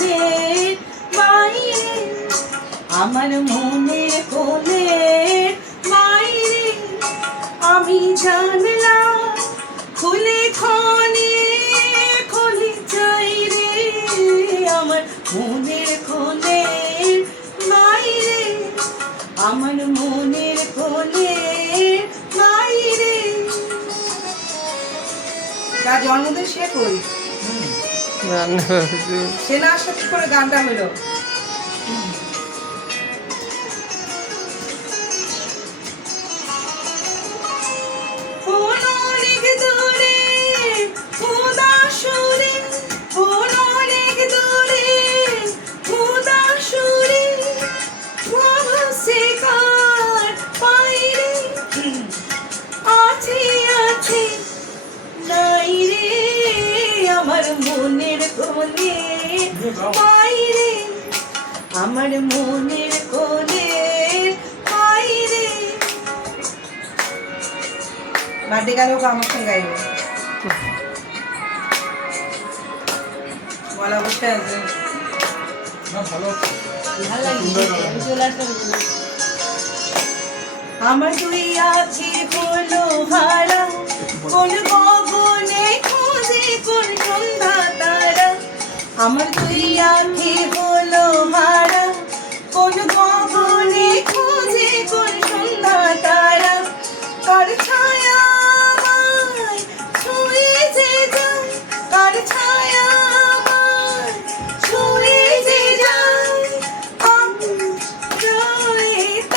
কোলে আমার মনের কোলে বাইরে আমি জানলাম খুলে খনে খুলে যাই রে আমার মনের কোলে বাইরে আমার মনের কোলে বাইরে তার জন্মদিন সে কই রান্না সে না আসলে কি করে গানটা হলো কোলে আমার মনের কোলে বার্থডে গান ওকে আমার সঙ্গে গাইবে। বলা অবস্থায় আছে। ভালো। আমার দুই আছে আমার দুই আখি হলো ভাড়া কোন গপ